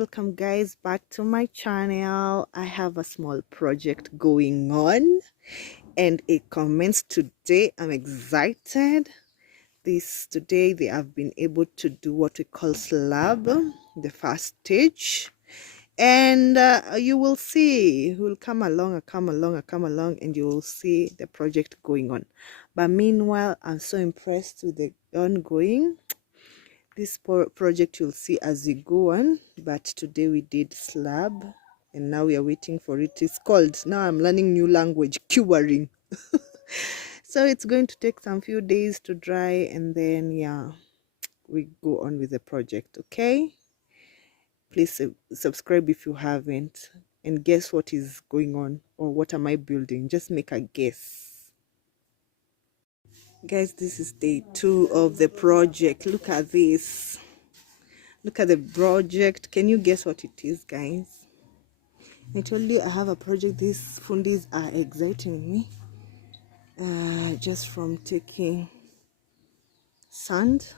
welcome guys back to my channel. I have a small project going on and it commenced today. I'm excited. Today they have been able to do what we call slab, the first stage, and you will see, will come along and you will see the project going on. But meanwhile, I'm so impressed with the ongoing. This project you'll see as we go on, but today we did slab and now we are waiting for it. It's called, now I'm learning new language, curing. So it's going to take some few days to dry and then yeah, we go on with the project. Okay, please subscribe if you haven't, and guess what is going on, or what am I building? Just make a guess. Guys, this is day 2 of the project. Look at this. Look at the project. Can you guess what it is, guys? I told you I have a project. These fundis are exciting me. Just from taking sand.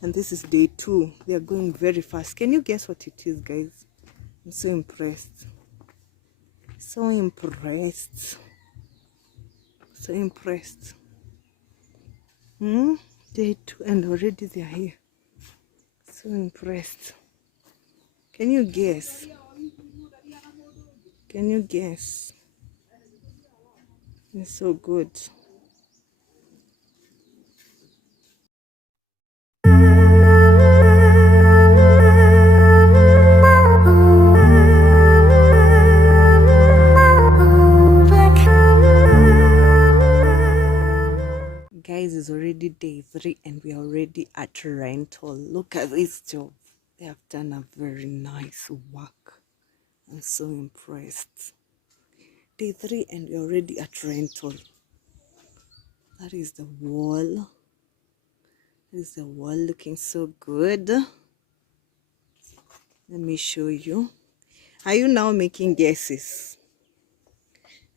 And this is day 2. They are going very fast. Can you guess what it is, guys? I'm so impressed. So impressed. So impressed. Day 2 and already they are here. So impressed. Can you guess? Can you guess? It's so good. Guys, it's already day 3 and we are already at rental. Look at this job. They have done a very nice work. I'm so impressed. Day 3 and we're already at rental. That is the wall. That is the wall looking so good. Let me show you. Are you now making guesses?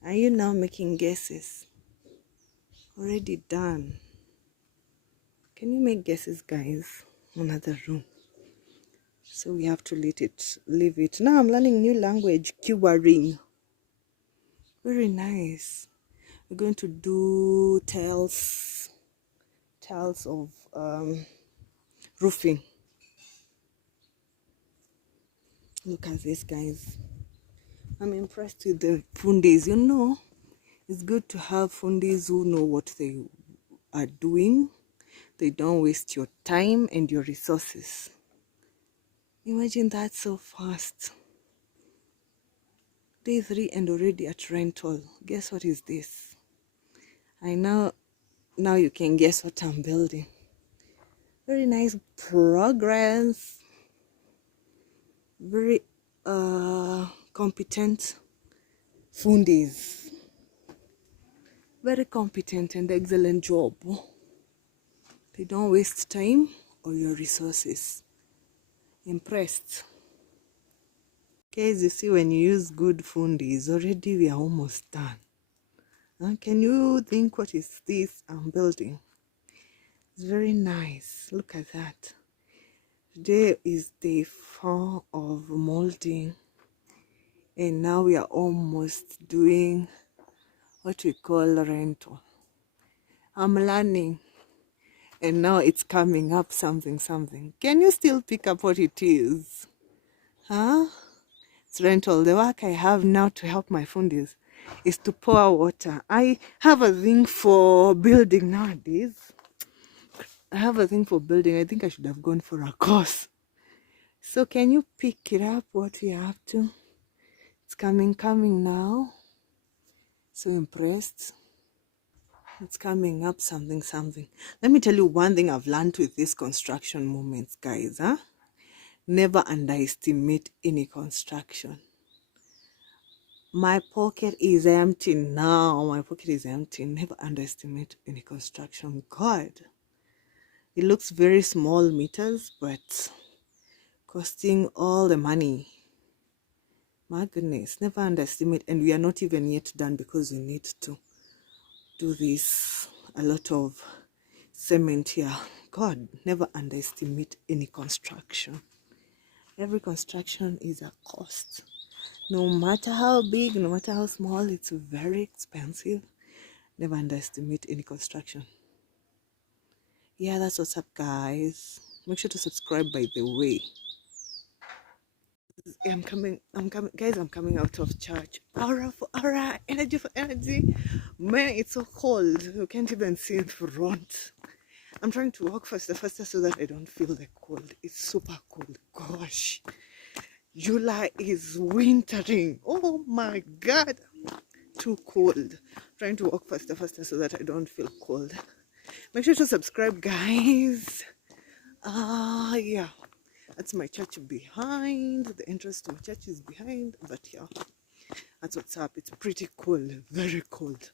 Are you now making guesses? Already done. Can you make guesses, guys? Another room. So we have to leave it. Now I'm learning new language, curing. Very nice. We're going to do tiles of roofing. Look at this, guys. I'm impressed with the fundis. You know, it's good to have fundis who know what they are doing. They don't waste your time and your resources. Imagine that, so fast. Day 3 and already at rental. Guess what is this? I know now you can guess what I'm building. Very nice progress. Very competent fundis. Very competent and excellent job. They don't waste time or your resources. Impressed. Guys, you see, when you use good fundis, already we are almost done. Can you think what is this I'm building? It's very nice. Look at that. Today is day 4 of molding, and now we are almost doing what we call rental. I'm learning, and now it's coming up something. Can you still pick up what it is? Huh? It's rental. The work I have now to help my fundis is to pour water. I have a thing for building nowadays. I have a thing for building. I think I should have gone for a course. So can you pick it up what we have to? It's coming now. So impressed. It's coming up something. Let me tell you one thing I've learned with these construction moments, guys. Never underestimate any construction. My pocket is empty now. My pocket is empty. Never underestimate any construction. God. It looks very small meters, but costing all the money. My goodness, never underestimate. And we are not even yet done because we need to do this. A lot of cement here. God, never underestimate any construction. Every construction is a cost. No matter how big, no matter how small, it's very expensive. Never underestimate any construction. Yeah, that's what's up, guys. Make sure to subscribe, by the way. I'm coming, guys. I'm coming out of church. Aura for aura, energy for energy. Man, it's so cold. You can't even see in front. I'm trying to walk faster so that I don't feel the cold. It's super cold. Gosh, July is wintering. Oh my God, too cold. Trying to walk faster so that I don't feel cold. Make sure to subscribe, guys. Yeah, that's my church behind. The entrance to my church is behind, but yeah, that's what's up. It's pretty cold, very cold.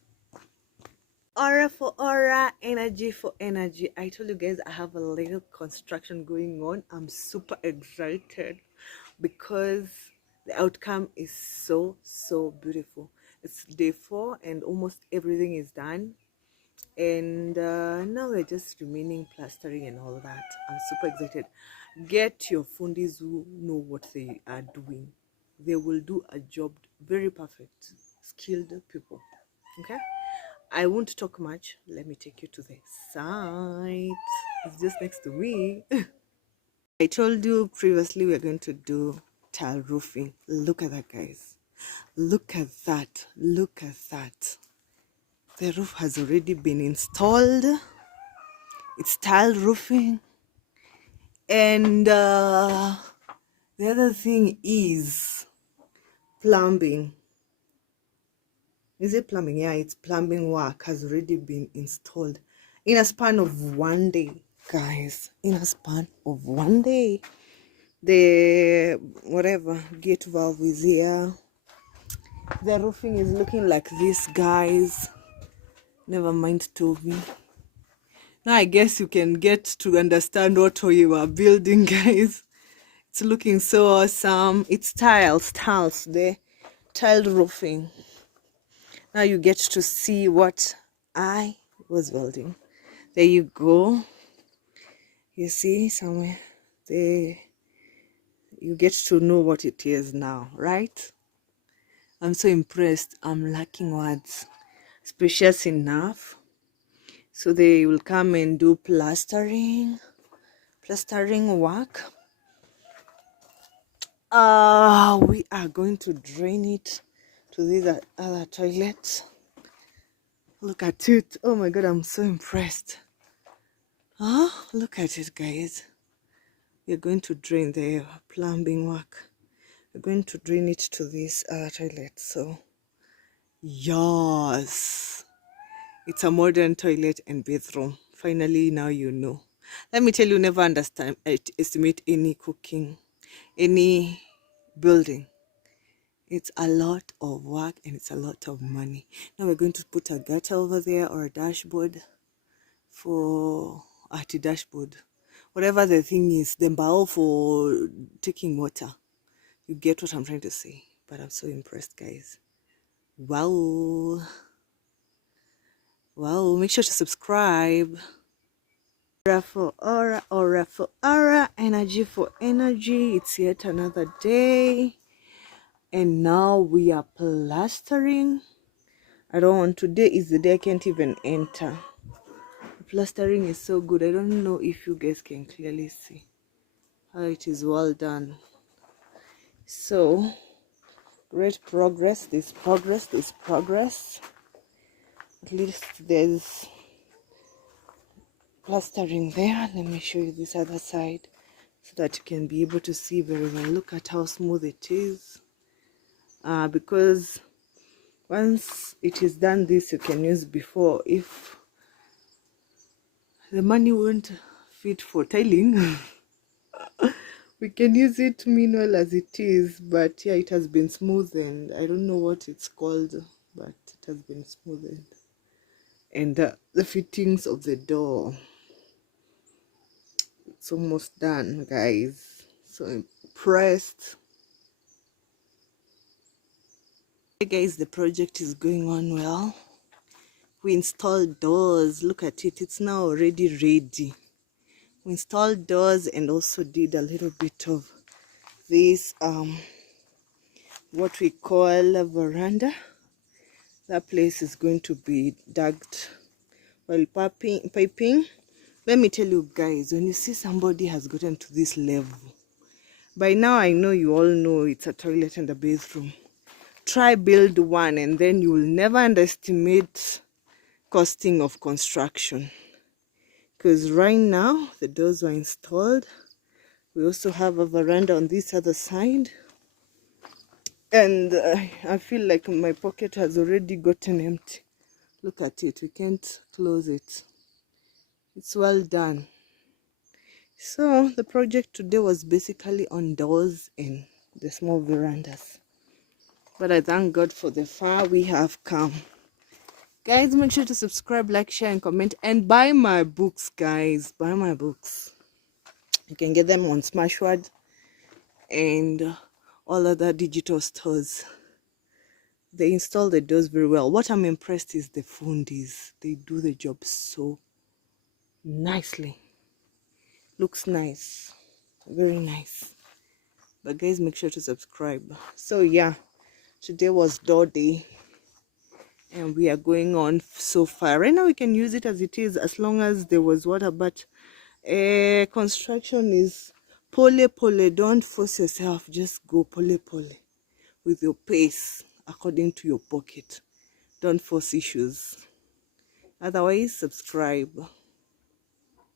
Aura for aura, energy for energy. I told you guys I have a little construction going on. I'm super excited because the outcome is so beautiful. It's day 4 and almost everything is done, and now we're just remaining plastering and all that. I'm super excited. Get your fundis who know what they are doing. They will do a job very perfect. Skilled people. Okay, I won't talk much. Let me take you to the site. It's just next to me. I told you previously we're going to do tile roofing. Look at that, guys. Look at that. Look at that. The roof has already been installed. It's tile roofing. And the other thing is plumbing. Is it plumbing? Yeah, it's plumbing work has already been installed in a span of 1 day, guys. In a span of 1 day. The whatever gate valve is here. The roofing is looking like this, guys. Never mind Toby. Now I guess you can get to understand what we were building, guys. It's looking so awesome. It's tiles, the tiled roofing. Now you get to see what I was building. There you go. You see somewhere there. You get to know what it is now, right? I'm so impressed. I'm lacking words. Spacious enough. So they will come and do plastering work. We are going to drain it to this other toilet. Look at it. Oh my God, I'm so impressed. Look at it, guys. We're going to drain the plumbing work. We're going to drain it to this toilet. So yes, it's a modern toilet and bathroom. Finally, now you know. Let me tell you, never estimate any cooking, any building. It's a lot of work and it's a lot of money. Now we're going to put a gutter over there or a dashboard for dashboard. Whatever the thing is, the bowl for taking water. You get what I'm trying to say. But I'm so impressed, guys. Wow. Wow, make sure to subscribe. Aura for aura, energy for energy. It's yet another day. And now we are plastering. I don't want, today is the day I can't even enter. The plastering is so good. I don't know if you guys can clearly see how it is well done. So great progress. There's progress. At least there's plastering there. Let me show you this other side so that you can be able to see very well. Look at how smooth it is. Because once it is done, this you can use before. If the money won't fit for tiling, we can use it meanwhile as it is. But yeah, it has been smoothened. I don't know what it's called, but it has been smoothened. And the fittings of the door, it's almost done, guys. So impressed. Hey guys, the project is going on well. We installed doors. Look at it, it's now already ready. We installed doors and also did a little bit of this what we call a veranda. That place is going to be dug while piping. Let me tell you guys, when you see somebody has gotten to this level, by now I know you all know it's a toilet and a bathroom. Try build one, and then you will never underestimate costing of construction. Because right now the doors were installed. We also have a veranda on this other side, and I feel like my pocket has already gotten empty. Look at it, we can't close it. It's well done. So the project today was basically on doors and the small verandas, but I thank God for the far we have come. Guys, make sure to subscribe, like, share and comment, and buy my books, guys. Buy my books. You can get them on Smashword and all other digital stores. They install the doors very well. What I'm impressed is the fundies. They do the job so nicely. Looks nice, very nice. But guys, make sure to subscribe. So yeah, today was door day, and we are going on so far. Right now we can use it as it is, as long as there was water. But construction is pole. Don't force yourself, just go pole with your pace according to your pocket. Don't force issues. Otherwise, subscribe.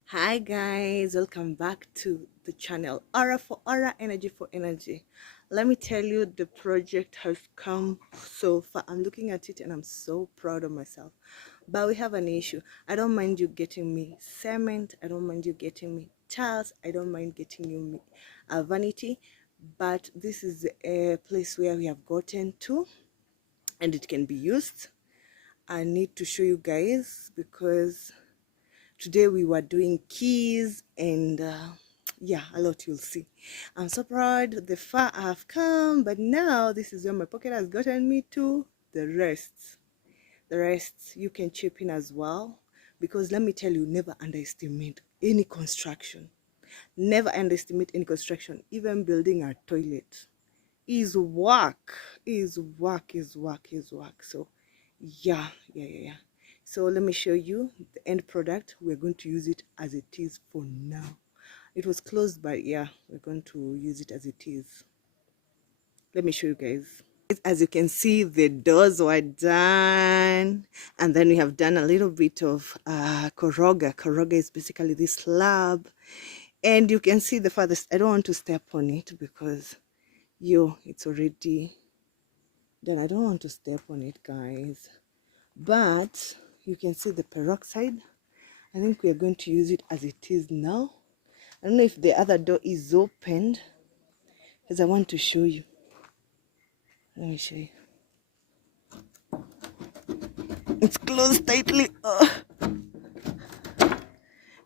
Hi guys, welcome back to the channel. Aura for Aura, Energy for Energy. Let me tell you, the project has come so far. I'm looking at it and I'm so proud of myself. But we have an issue. I don't mind you getting me cement. I don't mind you getting me tiles. I don't mind getting you a vanity. But this is a place where we have gotten to, and it can be used. I need to show you guys because today we were doing keys, and yeah, a lot you'll see. I'm so proud the far I have come, but now this is where my pocket has gotten me to. The rest you can chip in as well, because let me tell you, never underestimate any construction. Never underestimate any construction. Even building a toilet is work. So yeah. So let me show you the end product. We're going to use it as it is for now. It was closed, but yeah, we're going to use it as it is. Let me show you guys. As you can see, the doors were done, and then we have done a little bit of koroga. Koroga is basically this slab, and you can see the farthest. I don't want to step on it because it's already done. I don't want to step on it, guys. But you can see the peroxide. I think we are going to use it as it is now. I don't know if the other door is opened, because I want to show you. Let me show you. It's closed tightly.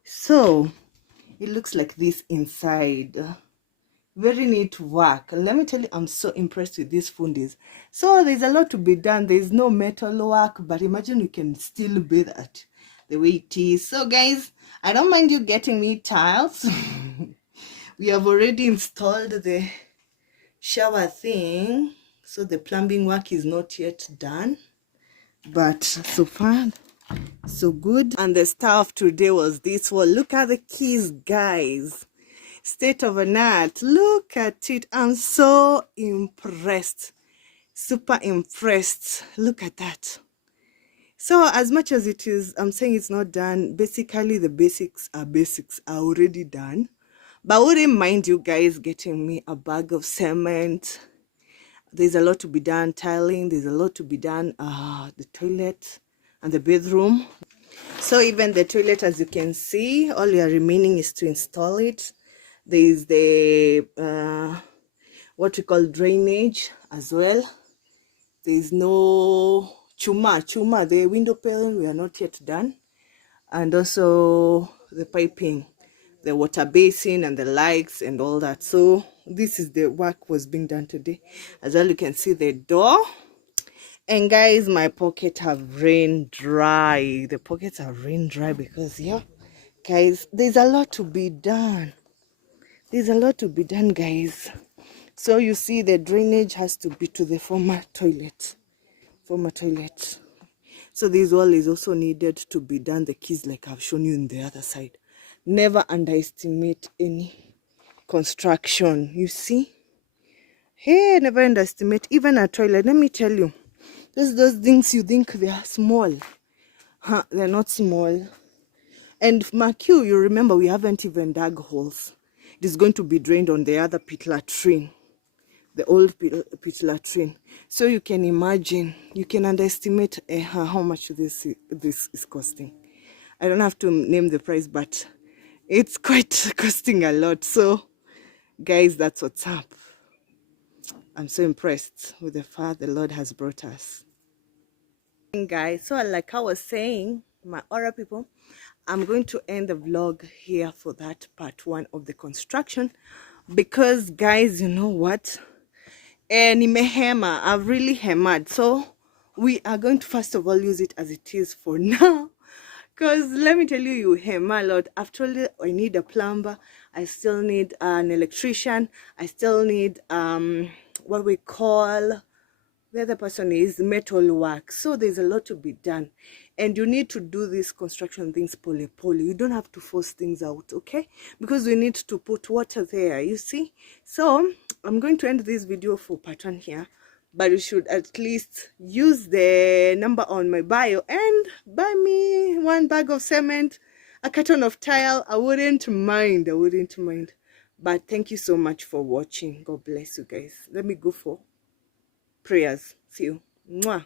So it looks like this inside. Very neat work. Let me tell you, I'm so impressed with these fundies. So there's a lot to be done. There's no metal work, but imagine you can still bathe at the way it is. So guys, I don't mind you getting me tiles. We have already installed the shower thing, so the plumbing work is not yet done, but so far so good. And the stuff today was this one. Look at the keys, guys. State of an art. Look at it. I'm so impressed. Super impressed. Look at that. So as much as it is, I'm saying it's not done, basically the basics are already done. But I wouldn't mind you guys getting me a bag of cement. There's a lot to be done. Tiling, there's a lot to be done. The toilet and the bedroom. So even the toilet, as you can see, all you are remaining is to install it. There is the what we call drainage as well. There is no chuma, the window pane we are not yet done, and also the piping, the water basin and the lights and all that. So this is the work was being done today. As well, you can see the door. And guys, my pocket have rain dry. The pockets are rain dry because yeah, guys, there's a lot to be done. There's a lot to be done, guys. So you see the drainage has to be to the former toilet. So this wall is also needed to be done, the keys like I've shown you in the other side. Never underestimate any construction, you see. Hey, never underestimate even a toilet. Let me tell you, those things you think they are small, they're not small. And 𝐓𝐷𝐄, you remember we haven't even dug holes. It is going to be drained on the other pit latrine, the old pit latrine. So you can imagine, you can underestimate how much this is costing. I don't have to name the price, but it's quite costing a lot. So guys, that's what's up. I'm so impressed with the far the Lord has brought us. Guys, so like I was saying, my other people, I'm going to end the vlog here for that part 1 of the construction, because guys, you know what, nimehema, I've really hammered. So we are going to first of all use it as it is for now, because let me tell you, you hammer a lot. After all, I need a plumber, I still need an electrician, I still need what we call, the other person is metal work. So there's a lot to be done, and you need to do these construction things pole. You don't have to force things out, okay? Because we need to put water there, you see. So I'm going to end this video for part 1 here, but you should at least use the number on my bio and buy me 1 bag of cement, a carton of tile. I wouldn't mind. But thank you so much for watching. God bless you guys. Let me go for prayers. See you. Mwah.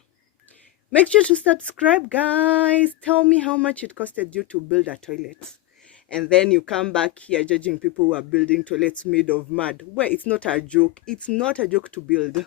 Make sure to subscribe, guys. Tell me how much it costed you to build a toilet, and then you come back here judging people who are building toilets made of mud. Well, it's not a joke. It's not a joke to build.